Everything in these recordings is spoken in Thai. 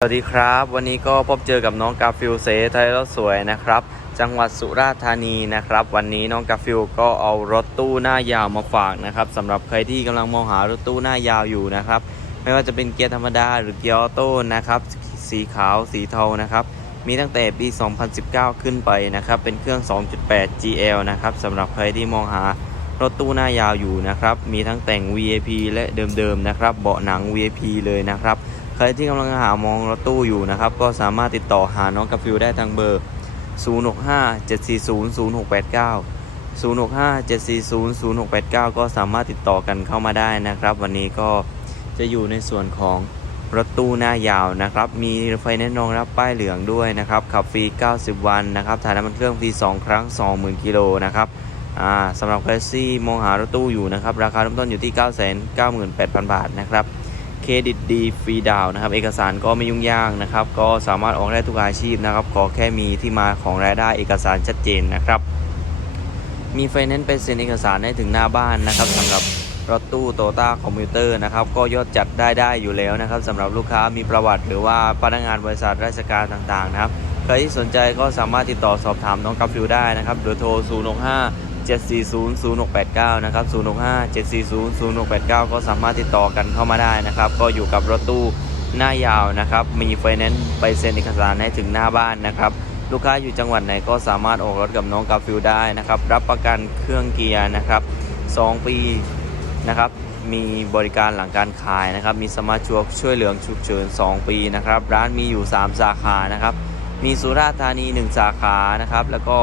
สวัสดีครับ วันนี้ก็พบเจอกับน้องกาฟิลเซไทยรถสวยนะครับ จังหวัดสุราษฎร์ธานีนะครับ วันนี้น้องกาฟิลก็เอารถตู้หน้ายาวมาฝากนะครับสำหรับใครที่กำลังมองหารถตู้หน้ายาวอยู่นะครับ ไม่ว่าจะเป็นเกียร์ธรรมดาหรือเกียร์ออโต้นะครับสีขาวสีเทานะครับ มีตั้งแต่ปี 2019 ขึ้นไปนะครับ เป็นเครื่อง 2.8 GL นะครับสำหรับใครที่มองหารถตู้หน้ายาวอยู่นะครับ มีทั้งแต่ง VIP และเดิมๆนะครับ เบาะหนัง VIP เลยนะครับ ใครที่กำลังหามองรถตู้อยู่นะครับ ก็สามารถติดต่อหาน้องกาฟิลได้ทางเบอร์ 065 740 0689 065 740 0689 ก็สามารถติดต่อกันเข้ามาได้นะครับ วันนี้ก็จะอยู่ในส่วนของรถตู้หน้ายาวนะครับ มีไฟแนนซ์รองรับป้ายเหลืองด้วยนะครับ ขับฟรี 90 วันนะครับ ถ่ายน้ำมันเครื่องฟรี 2 ครั้ง 20,000 กิโลนะครับสำหรับใครที่มองหารถตู้อยู่นะครับ ราคาเริ่มต้นอยู่ที่ 998,000 บาทนะครับ รดิตดีฟรีดาวนะครับ เอกสารก็ไม่ยุ่งยากนะครับ ก็สามารถออกได้ทุกอาชีพนะครับ ขอแค่มีที่มาของรายได้เอกสารชัดเจนนะครับ มีไฟแนนซ์ไปเซ็นเอกสารได้ถึงหน้าบ้านนะครับสำหรับรถตู้โตต้าคอมพิวเตอร์นะครับ ก็ยอดจัดได้ได้อยู่แล้วนะครับสำหรับลูกค้ามีประวัติหรือว่าพนักงานบริษัทราชการต่างๆนะครับ ใครที่สนใจก็สามารถติดต่อสอบถามน้องกัฟฟิวได้นะครับโดยโทร065 0689 นะครับ 065 740 0689 ก็สามารถติดต่อกันเข้ามาได้นะครับ ก็อยู่กับรถตู้หน้ายาวนะครับ มีไฟแนนซ์ไปเซ็นเอกสารให้ถึงหน้าบ้านนะครับ ลูกค้าอยู่จังหวัดไหนก็สามารถออกรถกับน้องกาฟิลได้นะครับ รับประกันเครื่องเกียร์นะครับ 2 ปีนะครับมีบริการหลังการขายนะครับ มีสมาช่วยช่วยเหลือฉุกเฉิน 2 ปีนะครับ ร้านมีอยู่ 3 สาขานะครับ มีสุราษฎร์ธานี 1 สาขานะครับ แล้วก็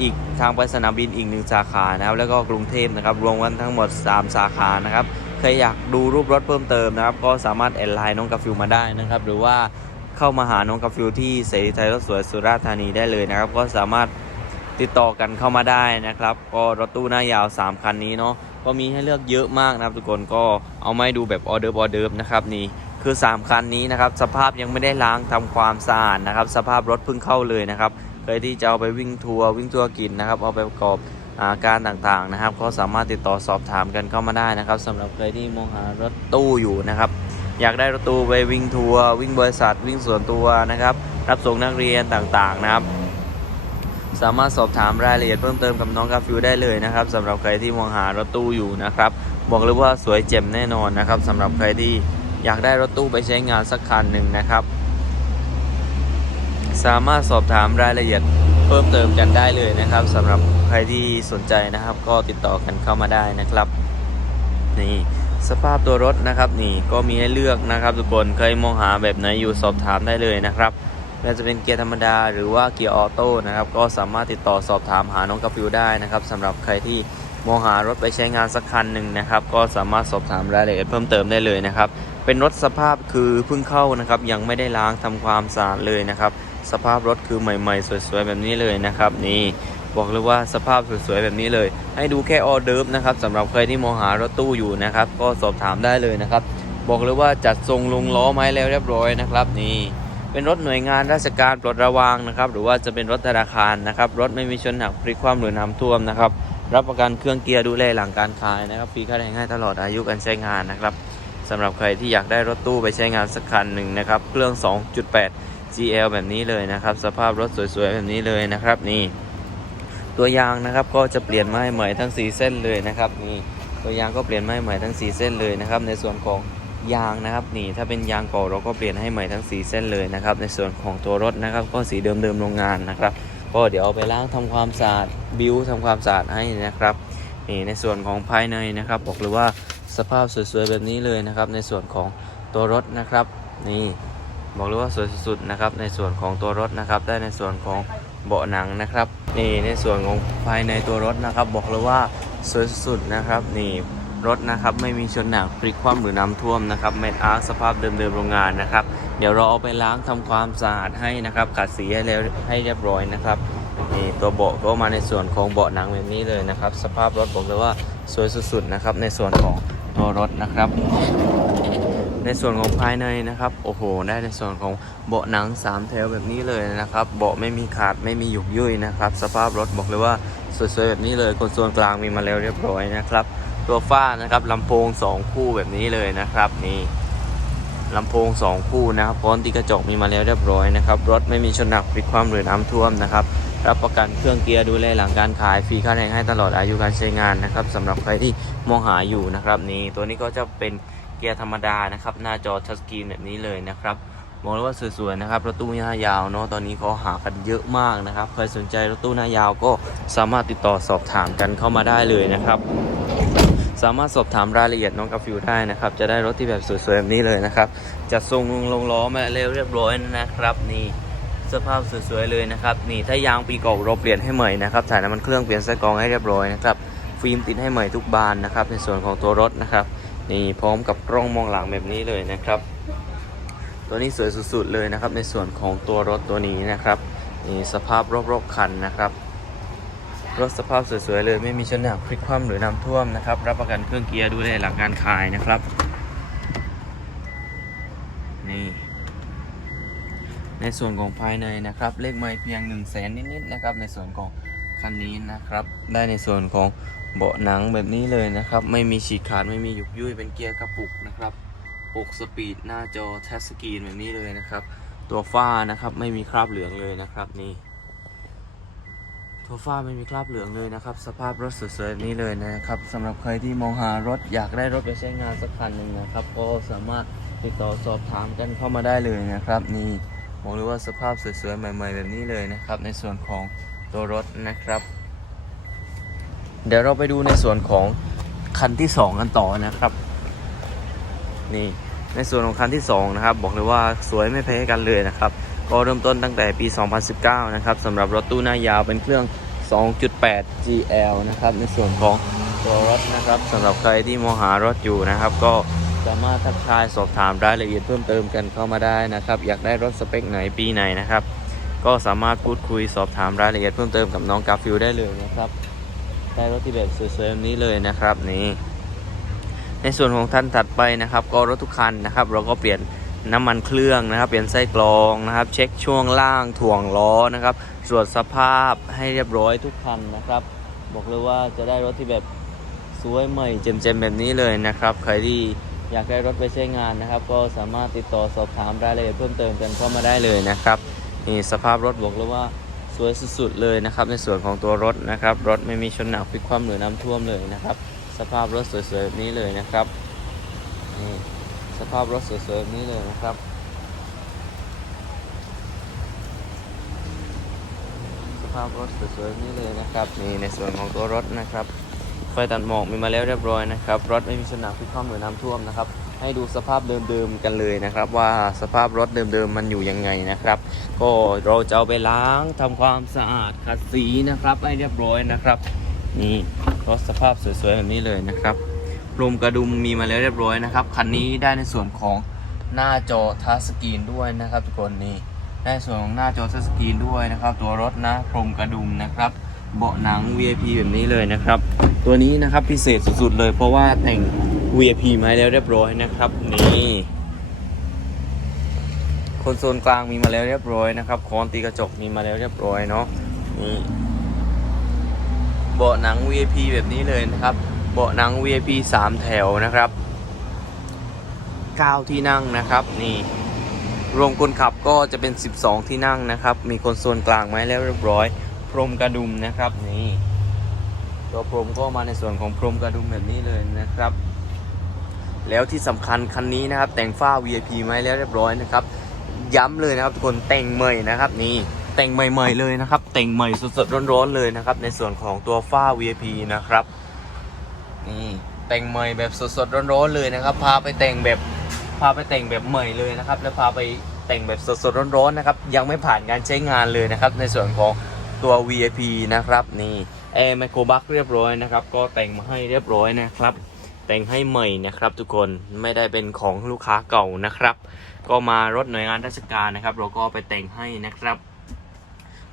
อีกทางไปสนามบินอีก1สาขานะครับแล้วก็กรุงเทพนะครับรวมกันทั้งหมด 3 สาขานะครับใครอยากดูรูปรถเพิ่มเติมนะครับก็สามารถแอดไลน์น้องกาฟิลมาได้นะครับหรือว่าเข้ามาหาน้องกาฟิลที่เสรีไทยรถสวยสุราษฎร์ธานีได้เลยนะครับ ก็สามารถติดต่อกันเข้ามาได้นะครับ ก็รถตู้หน้ายาว 3 คันนี้เนาะก็มีให้เลือกเยอะมากนะครับ ทุกคนก็เอาไม่ดูแบบออเดอร์ออเดิร์ฟนะครับนี่คือ 3 คันนี้นะครับ สภาพยังไม่ได้ล้างทำความสะอาดนะครับ สภาพรถเพิ่งเข้าเลยนะครับ เคยที่จะเอาไปวิ่งทัวร์วิ่งทัวร์กินนะครับ เอาไปประกอบอาการต่างๆนะครับ ก็สามารถติดต่อสอบถามกันเข้ามาได้นะครับสำหรับใครที่มองหารถตู้อยู่นะครับ อยากได้รถตู้ไปวิ่งทัวร์วิ่งบริษัท วิ่งส่วนตัวนะครับ รับส่งนักเรียนต่างๆนะครับ สามารถสอบถามรายละเอียดเพิ่มเติมกับน้องกาฟิวได้เลยนะครับสำหรับใครที่มองหารถตู้อยู่นะครับบอกเลยว่าสวยเจ็มแน่นอนนะครับสำหรับใครที่อยากได้รถตู้ไปใช้งานสักคันหนึ่งนะครับ สามารถสอบถามรายละเอียดเพิ่มเติมกันได้เลยนะครับสำหรับใครที่สนใจนะครับ ก็ติดต่อกันเข้ามาได้นะครับ นี่สภาพตัวรถนะครับนี่ก็มีให้เลือกนะครับ ทุกคนเคยมองหาแบบไหนอยู่สอบถามได้เลยนะครับไม่าจะเป็นเกียร์ธรรมดาหรือว่าเกียร์ออโต้นะครับ ก็สามารถติดต่อสอบถามหาน้องกาฟิวได้นะครับสำหรับใครที่มองหารถไปใช้งานสักคันหนึ่งนะครับ ก็สามารถสอบถามรายละเอียดเพิ่มเติมได้เลยนะครับ เป็นรถสภาพคือเพิ่งเข้านะครับ ยังไม่ได้ล้างทำความสะอาดเลยนะครับ สภาพรถคือใหม่ๆ สวยๆ แบบนี้เลยนะครับ นี่บอกเลยว่าสภาพสวยๆ แบบนี้เลย ให้ดูแค่ออเดิร์ฟนะครับสำหรับใครที่มองหารถตู้อยู่นะครับ ก็สอบถามได้เลยนะครับ บอกเลยว่าจัดทรงลงล้อไม้แล้วเรียบร้อยนะครับ นี่เป็นรถหน่วยงานราชการปลดระวางนะครับ หรือว่าจะเป็นรถธนาคารนะครับ รถไม่มีชนหนักพลิกคว่ำหรือน้ำท่วมนะครับ รับประกันเครื่องเกียร์ดูแลหลังการขายนะครับฟรีค่าแรงให้ตลอดอายุการใช้งานนะครับสำหรับใครที่อยากได้รถตู้ไปใช้งานสักคันหนึ่งนะครับ เครื่อง 2.8 GL แบบนี้เลยนะครับ สภาพรถสวยๆ แบบนี้เลยนะครับ นี่ ตัวยางนะครับก็จะเปลี่ยนมาให้ใหม่ทั้ง 4 เส้นเลยนะครับนี่ตัวยางก็เปลี่ยนมาให้ใหม่ทั้ง 4 เส้นเลยนะครับ ในส่วนของยางนะครับนี่ถ้าเป็นยางเก่าเราก็เปลี่ยนให้ใหม่ทั้ง 4 เส้นเลยนะครับ ในส่วนของตัวรถนะครับ ก็สีเดิมๆโรงงานนะครับก็เดี๋ยวเอาไปล้างทำความสะอาดบิวทำความสะอาดให้นะครับนี่ในส่วนของภายในนะครับ บอกเลยว่าสภาพสวยๆแบบนี้เลยนะครับ ในส่วนของตัวรถนะครับนี่ บอกเลยว่าสวยสุดๆนะครับในส่วนของตัวรถนะครับได้ในส่วนของเบาะหนังนะครับ นี่ในส่วนของภายในตัวรถนะครับ บอกเลยว่าสวยสุดๆนะครับนี่รถนะครับไม่มีชนหนักพลิกคว่ำหรือน้ำท่วมนะครับเม็ดอาร์คสภาพเดิมๆโรงงานนะครับ เดี๋ยวเราเอาไปล้างทำความสะอาดให้นะครับขัดสีให้แล้วให้เรียบร้อยนะครับนี่ตัวเบาะก็มาในส่วนของเบาะหนังแบบนี้เลยนะครับ สภาพรถบอกเลยว่าสวยสุดๆนะครับในส่วนของตัวรถนะครับ ในส่วนของภายในนะครับ โอ้โห ได้ในส่วนของเบาะหนัง3แถวแบบนี้เลยนะครับ เบาะไม่มีขาดไม่มีหยุกยุ่ยนะครับ สภาพรถบอกเลยว่าสวยๆแบบนี้เลยคนส่วนกลางมีมาแล้วเรียบร้อยนะครับ ตัวฝ้านะครับลำโพง 2 คู่แบบนี้เลยนะครับ นี่ลำโพงสองคู่นะครับพร้อมติดกระจกมีมาแล้วเรียบร้อยนะครับ รถไม่มีชนหนักพลิกคว่ำหรือน้ำท่วมนะครับ รับประกันเครื่องเกียร์ดูแลหลังการขายฟรีค่าแรงให้ตลอดอายุการใช้งานนะครับสำหรับใครที่มองหาอยู่นะครับ นี่ตัวนี้ก็จะเป็น เกียร์ธรรมดานะครับ หน้าจอทัชสกรีนแบบนี้เลยนะครับมองแล้วว่าสวยๆนะครับ รถตู้หน้ายาวเนาะ ตอนนี้เขาหากันเยอะมากนะครับ ใครสนใจรถตู้หน้ายาวก็สามารถติดต่อสอบถามกันเข้ามาได้เลยนะครับ สามารถสอบถามรายละเอียดน้องกาฟิวได้นะครับ จะได้รถที่แบบสวยๆแบบนี้เลยนะครับ จัดทรงลงลงล้อมาเร็วเรียบร้อยนะครับ นี่สภาพสวยๆเลยนะครับ นี่ถ้ายางปีเก่าเราเปลี่ยนให้ใหม่นะครับ ถ่ายน้ำมันเครื่องเปลี่ยนไสกรองให้เรียบร้อยนะครับ ฟิล์มติดให้ใหม่ทุกบานนะครับ ในส่วนของตัวรถนะครับ นี่พร้อมกับกล้องมองหลังแบบนี้เลยนะครับ ตัวนี้สวยสุดๆเลยนะครับ ในส่วนของตัวรถตัวนี้นะครับนี่สภาพรอบๆคันนะครับรถสภาพสวยๆเลยไม่มีชนหนักพลิกคว่ำหรือน้ำท่วมนะครับ รับประกันเครื่องเกียร์ดูแลหลังการขายนะครับ นี่ ในส่วนของภายในนะครับ เลขไม่เพียง1นึ่งแสนนิดๆนะครับ ในส่วนของคันนี้นะครับ ได้ในส่วนของ เบาะหนังแบบนี้เลยนะครับ ไม่มีฉีกขาดไม่มียุกยุ่ยเป็นเกียร์กระปุกนะครับปุกสปีดหน้าจอแทัชสกรีนแบบนี้เลยนะครับ ตัวฝ้านะครับไม่มีคราบเหลืองเลยนะครับนี่ตัวฝ้าไม่มีคราบเหลืองเลยนะครับ สภาพรถสวยๆแบบนี้เลยนะครับสำหรับใครที่มองหารถอยากได้รถไปใช้งานสักคันหนึ่งนะครับ ก็สามารถติดต่อสอบถามกันเข้ามาได้เลยนะครับนี่บอกเลยว่าสภาพสวยๆใหม่ ๆ แบบนี้เลยนะครับ ในส่วนของตัวรถนะครับ เดี๋ยวเราไปดูในส่วนของคันที่ 2 กันต่อนะครับ นี่ในส่วนของคันที่ 2 นะครับ บอกเลยว่าสวยไม่แพ้กันเลยนะครับ ก็เริ่มต้นตั้งแต่ปี 2019 นะครับสำหรับรถตู้หน้ายาวเป็นเครื่อง 2.8 GL นะครับ ในส่วนของตัวรถนะครับสำหรับใครที่มองหารถอยู่นะครับ ก็สามารถทักทายสอบถามรายละเอียดเพิ่มเติมกันเข้ามาได้นะครับ อยากได้รถสเปคไหนปีไหนนะครับ ก็สามารถพูดคุยสอบถามรายละเอียดเพิ่มเติมกับน้องกาฟิลได้เลยนะครับ ได้รถที่แบบสวยๆแบบนี้เลยนะครับนี่ในส่วนของท่านถัดไปนะครับ ก็รถทุกคันนะครับ เราก็เปลี่ยนน้ำมันเครื่องนะครับ เปลี่ยนไส้กรองนะครับ เช็คช่วงล่างถ่วงล้อนะครับตรวจสภาพให้เรียบร้อยทุกคันนะครับ บอกเลยว่าจะได้รถที่แบบสวยใหม่เจ็มๆแบบนี้เลยนะครับ ใครที่อยากได้รถไปใช้งานนะครับ ก็สามารถติดต่อสอบถามรายละเอียดเพิ่มเติมกันเข้ามาได้เลยนะครับนี่สภาพรถบอกเลยว่า วยสุดๆเลยนะครับ ในส่วนของตัวรถนะครับ รถไม่มีชนหนักพลิกคว่ำหรือน้ำท่วมเลยนะครับ สภาพรถสวยๆแบบนี้เลยนะครับนี่สภาพรถสวยๆแบบนี้เลยนะครับสภาพรถสวยๆนี้เลยนะครับนี่ในส่วนของตัวรถนะครับไฟตัดหมอกมีมาแล้วเรียบร้อยนะครับ รถไม่มีชนหนักพลิกคว่ำหรือน้ำท่วมนะครับ ให้ดูสภาพเดิมๆกันเลยนะครับ ว่าสภาพรถเดิมๆมันอยู่ยังไงนะครับ ก็เราจะเอาไปล้างทำความสะอาดขัดสีนะครับให้เรียบร้อยนะครับ นี่รถสภาพสวยๆแบบนี้เลยนะครับพรมกระดุมมีมาแล้วเรียบร้อยนะครับคันนี้ได้ในส่วนของหน้าจอทัชสกรีนด้วยนะครับทุกคนนี่ได้ส่วนของหน้าจอทัชสกรีนด้วยนะครับ ตัวรถนะพรมกระดุมนะครับ เบาะหนัง VIP แบบนี้เลยนะครับ ตัวนี้นะครับพิเศษสุดๆเลยเพราะว่าแต่ง VIP มาแล้วเรียบร้อยนะครับนี่คอนโซลกลางมีมาแล้วเรียบร้อยนะครับคอนตีกระจกมีมาแล้วเรียบร้อยเนาะนี่เบาะหนัง VIP แบบนี้เลยนะครับเบาะหนัง VIP 3 แถวนะครับ9ที่นั่งนะครับนี่รวมคนขับก็จะเป็น 12 ที่นั่งนะครับ มีคนโซลกลางไว้แล้วเรียบร้อย พรมกระดุมนะครับนี่ตัวพรมก็มาในส่วนของพรมกระดุมแบบนี้เลยนะครับ แล้วที่สำคัญคันนี้นะครับ แต่งฝ้า VIP ไว้แล้วเรียบร้อยนะครับ ย้ำเลยนะครับทุกคนแต่งใหม่นะครับนี่แต่งใหม่ๆเลยนะครับ แต่งใหม่สดๆร้อนๆเลยนะครับ ในส่วนของตัวฝ้า VIP นะครับนี่แต่งใหม่แบบสดๆร้อนๆเลยนะครับ พาไปแต่งแบบพาไปแต่งแบบใหม่เลยนะครับ แล้วพาไปแต่งแบบสดๆร้อนๆนะครับ ยังไม่ผ่านการใช้งานเลยนะครับ ในส่วนของ ตัว VIP นะครับนี่แอร์ไมโครบัคเรียบร้อยนะครับ ก็แต่งมาให้เรียบร้อยนะครับ แต่งให้ใหม่นะครับทุกคนไม่ได้เป็นของลูกค้าเก่านะครับ ก็มารถหน่วยงานราชการนะครับ เราก็ไปแต่งให้นะครับ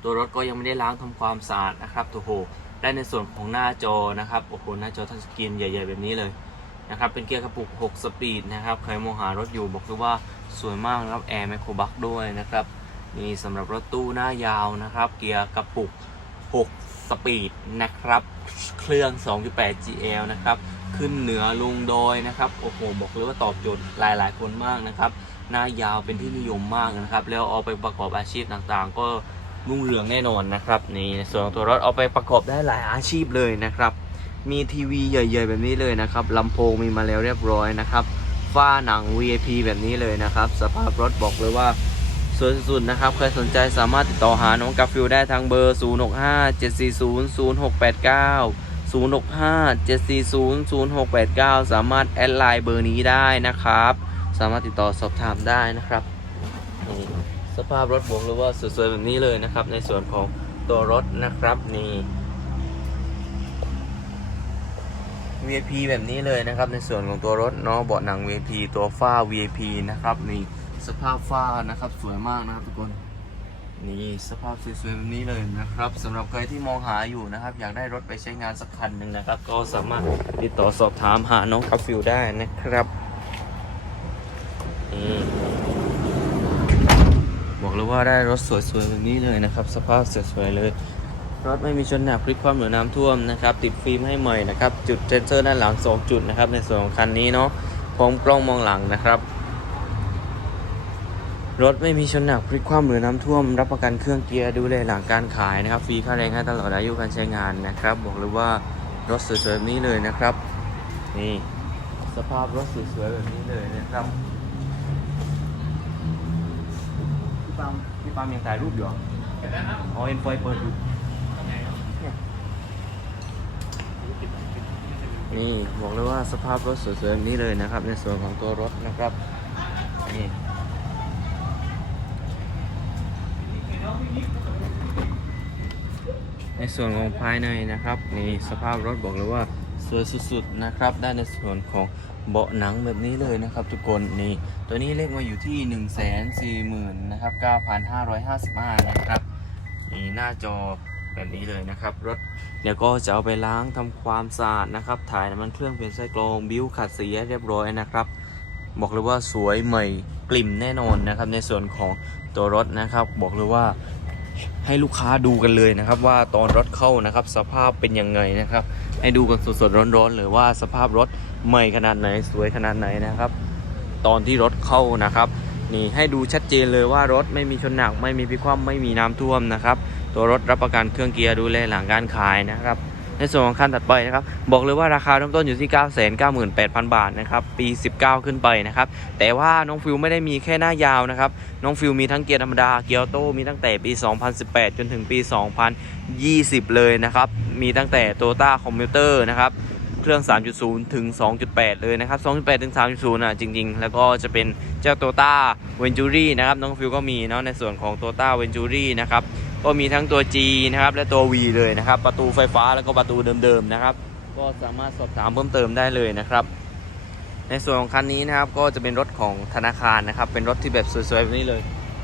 ตัวรถก็ยังไม่ได้ล้างทำความสะอาดนะครับโอ้โหได้ในส่วนของหน้าจอนะครับโอ้โหหน้าจอทัชสกรีนใหญ่ ๆ แบบนี้เลยนะครับเป็นเกียร์กระปุก 6 สปีดนะครับใครมองหารถอยู่บอกเลยว่าสวยมากนะครับแอร์ไมโครบัคด้วยนะครับ นี่สำหรับรถตู้หน้ายาวนะครับ เกียร์กระปุก 6 สปีดนะครับ เครื่อง 2.8 GL นะครับ ขึ้นเหนือลุงดอยนะครับ โอ้โห บอกเลยว่าตอบโจทย์หลาย ๆ คนมากนะครับ หน้ายาวเป็นที่นิยมมากนะครับ แล้วเอาไปประกอบอาชีพต่างๆ ก็รุ่งเรืองแน่นอนนะครับ นี่ส่วนตัวรถเอาไปประกอบได้หลายอาชีพเลยนะครับ มีทีวีใหญ่ๆแบบนี้เลยนะครับลำโพงมีมาแล้วเรียบร้อยนะครับฝ้าหนัง VIP แบบนี้เลยนะครับ สภาพรถบอกเลยว่า สวยสุดๆนะครับ ใครสนใจสามารถติดต่อหาน้องกาฟิลได้ทางเบอร์ 065 740 0689 065 740 0689 สามารถแอดไลน์เบอร์นี้ได้นะครับ สามารถติดต่อสอบถามได้นะครับนี่สภาพรถบอกเลยว่าสวยๆแบบนี้เลยนะครับ ในส่วนของตัวรถนะครับนี่ VIP แบบนี้เลยนะครับ ในส่วนของตัวรถเนาะเบาะหนัง VIP ตัวฝ้า VIP นะครับนี่ สภาพฝ้านะครับสวยมากนะครับทุกคนนี่สภาพสวยๆแบบนี้เลยนะครับสำหรับใครที่มองหาอยู่นะครับ อยากได้รถไปใช้งานสักคันหนึ่งนะครับ ก็สามารถติดต่อสอบถามหาน้องกาฟิลได้นะครับบอกเลยว่าได้รถสวยๆแบบนี้เลยนะครับ สภาพสวยๆเลย รถไม่มีชนหนักพลิกคว่ำหรือน้ำท่วมนะครับ ติดฟิล์มให้ใหม่นะครับ จุดเซนเซอร์ด้านหลัง2จุดนะครับในส่วนของคันนี้เนาะพร้อมกล้องมองหลังนะครับ รถไม่มีชนหนักพลิกคว่ำหรือน้ำท่วม รับประกันเครื่องเกียร์ดูแลหลังการขายนะครับ ฟรีค่าแรงให้ตลอดอายุการใช้งานนะครับ บอกเลยว่ารถสวยๆแบบนี้เลยนะครับ นี่สภาพรถสวยๆแบบนี้เลยนะครับพี่ปามพี่ปามยังถ่ายรูปอยู่เหรออ๋อเอ็นไฟเปิดอยู่นี่บอกเลยว่าสภาพรถสวยๆแบบนี้เลยนะครับ ในส่วนของตัวรถนะครับนี่ ในส่วนของภายในนะครับนี่สภาพรถบอกเลยว่าสวยสุดๆนะครับ ด้านในส่วนของเบาะหนังแบบนี้เลยนะครับ ทุกคนนี่ตัวนี้เลขมาอยู่ที่ 1 4 0 0 0 0นะครับ9,555 นะครับนี่หน้าจอแบบนี้เลยนะครับ รถเดี๋ยวก็จะเอาไปล้างทำความสะอาดนะครับ ถ่ายน้ำมันเครื่องเปลี่ยนไส้กรองบิ้วขัดสีให้เรียบร้อยนะครับ บอกเลยว่าสวยใหม่ กลิ่มแน่นอนนะครับ ในส่วนของตัวรถนะครับ บอกเลยว่าให้ลูกค้าดูกันเลยนะครับ ว่าตอนรถเข้านะครับ สภาพเป็นยังไงนะครับ ให้ดูกันสดๆร้อนๆเลยว่าสภาพรถใหม่ขนาดไหนสวยขนาดไหนนะครับ ตอนที่รถเข้านะครับนี่ให้ดูชัดเจนเลยว่ารถไม่มีชนหนัก ไม่มีพิคว่ำไม่มีน้ำท่วมนะครับ ตัวรถรับประกันเครื่องเกียร์ดูแลหลังการขายนะครับ ในส่วนของคันถัดไปนะครับ บอกเลยว่าราคาเริ่มต้นอยู่ที่ 9 9 8 0 0 0 บาทนะครับ ปี 19 ขึ้นไปนะครับ แต่ว่าน้องฟิลไม่ได้มีแค่หน้ายาวนะครับ น้องฟิลมีทั้งเกียร์ธรรมดา เกียร์โต้มีตั้งแต่ปี 2018 จนถึงปี 2020 เลยนะครับ มีตั้งแต่โตต้าคอมพิวเตอร์นะครับเครื่อง 3.0 ถึง 2.8 เลยนะครับ 2.8 ถึง 3.0 อะ จริง ๆ แล้วก็จะเป็นเจ้าโตต้าเวนจูรี่นะครับ น้องฟิลก็มีเนาะในส่วนของโตต้าเวนจูรี่นะครับ ก็มีทั้งตัว G นะครับและตัว V เลยนะครับ ประตูไฟฟ้าแล้วก็ประตูเดิมๆนะครับ ก็สามารถสอบถามเพิ่มเติมได้เลยนะครับ ในส่วนของคันนี้นะครับก็จะเป็นรถของธนาคารนะครับ เป็นรถที่แบบสวยๆแบบนี้เลย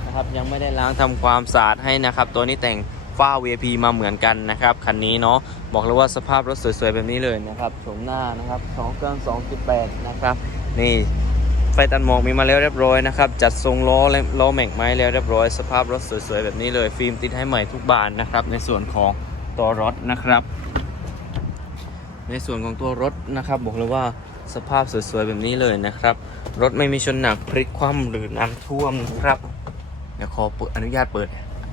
นะครับยังไม่ได้ล้างทำความสะอาดให้นะครับ ตัวนี้แต่งฝ้า VIP มาเหมือนกันนะครับคันนี้เนาะบอกเลยว่าสภาพรถสวยๆแบบนี้เลยนะครับโฉมหน้านะครับ2เครื่อง2.8 นะครับ นี่ ไฟตัดหมอกมีมาแล้วเรียบร้อยนะครับ จัดทรงล้อและล้อแม็กไม้แล้วเรียบร้อย สภาพรถสวยๆ แบบนี้เลย ฟิล์มติดให้ใหม่ทุกบานนะครับ ในส่วนของตัวรถนะครับ ในส่วนของตัวรถนะครับ บอกเลยว่าสภาพสวยๆ แบบนี้เลยนะครับ รถไม่มีชนหนักพลิกคว่ำหรือน้ำท่วมนะครับ เดี๋ยวขออนุญาตเปิด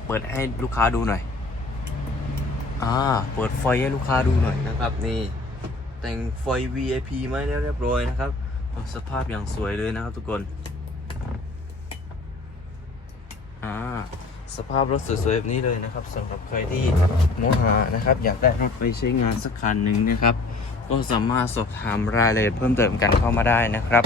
เปิดให้ลูกค้าดูหน่อย อ่า เปิดไฟให้ลูกค้าดูหน่อยนะครับ นี่ แต่งไฟ VIP มาแล้วเรียบร้อยนะครับ สภาพอย่างสวยเลยนะครับทุกคน อ่า สภาพรถสวยๆแบบนี้เลยนะครับสำหรับใครที่มองหานะครับ อยากได้รถไปใช้งานสักคันหนึ่งนะครับ ก็สามารถสอบถามรายละเอียดเพิ่มเติมกันเข้ามาได้นะครับ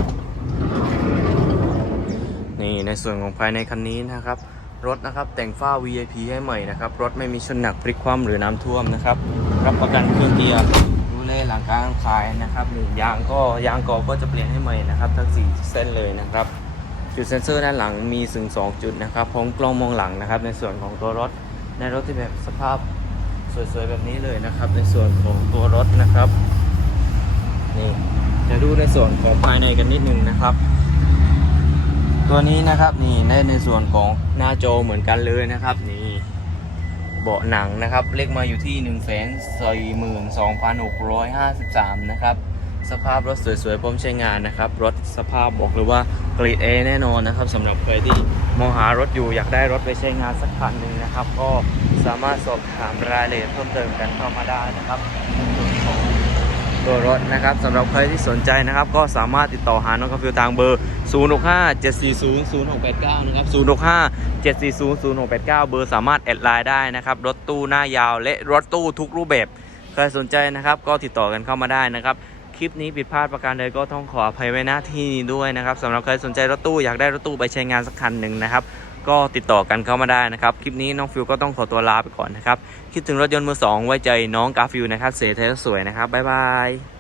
นี่ในส่วนของภายในคันนี้นะครับรถนะครับแต่งฝ้า VIP ให้ใหม่นะครับ รถไม่มีชนหนักพลิกคว่ำหรือน้ำท่วมนะครับ รับประกันเครื่องเกียร์ ดูแลหลังการขายนะครับนึ่ยางก็ยางกอก็จะเปลี่ยนให้ใหม่นะครับ ทั้ง 4 เส้นเลยนะครับ จุดเซ็นเซอร์ด้านหลังมีถึง2จุดนะครับพร้อมกล้องมองหลังนะครับ ในส่วนของตัวรถในรถที่แบบสภาพสวยๆแบบนี้เลยนะครับ ในส่วนของตัวรถนะครับนี่เดี๋ยวดูในส่วนของภายในกันนิดนึงนะครับ ตัวนี้นะครับนี่ในในส่วนของหน้าจอเหมือนกันเลยนะครับนี่ เบาะหนังนะครับ เลขมาอยู่ที่ 1 4 2 2 6 5 3 นะครับ สภาพรถสวยๆพร้อมใช้งานนะครับ รถสภาพบอกเลยว่ากรีด A แน่นอนนะครับสำหรับใครที่มองหารถอยู่อยากได้รถไปใช้งานสักคันหนึ่งนะครับ ก็สามารถสอบถามรายละเอียดเพิ่มเติมกันเข้ามาได้นะครับ ตัวรถนะครับสำหรับใครที่สนใจนะครับ ก็สามารถติดต่อหาน้องกาฟิวทางเบอร์ 065 740 0689 นะครับ 065 740 0689 เบอร์สามารถแอดไลน์ได้นะครับ รถตู้หน้ายาวและรถตู้ทุกรูปแบบ ใครสนใจนะครับก็ติดต่อกันเข้ามาได้นะครับคลิปนี้ผิดพลาดประการใดก็ต้องขออภัยไว้หน้าที่นี้ด้วยนะครับสำหรับใครสนใจรถตู้อยากได้รถตู้ไปใช้งานสักคันหนึ่งนะครับ ก็ติดต่อกันเข้ามาได้นะครับ คลิปนี้น้องฟิวก็ต้องขอตัวลาไปก่อนนะครับ คิดถึงรถยนต์มือสองไว้ใจน้องกาฟิวนะครับ เสียรสวยนะครับ บ๊ายบาย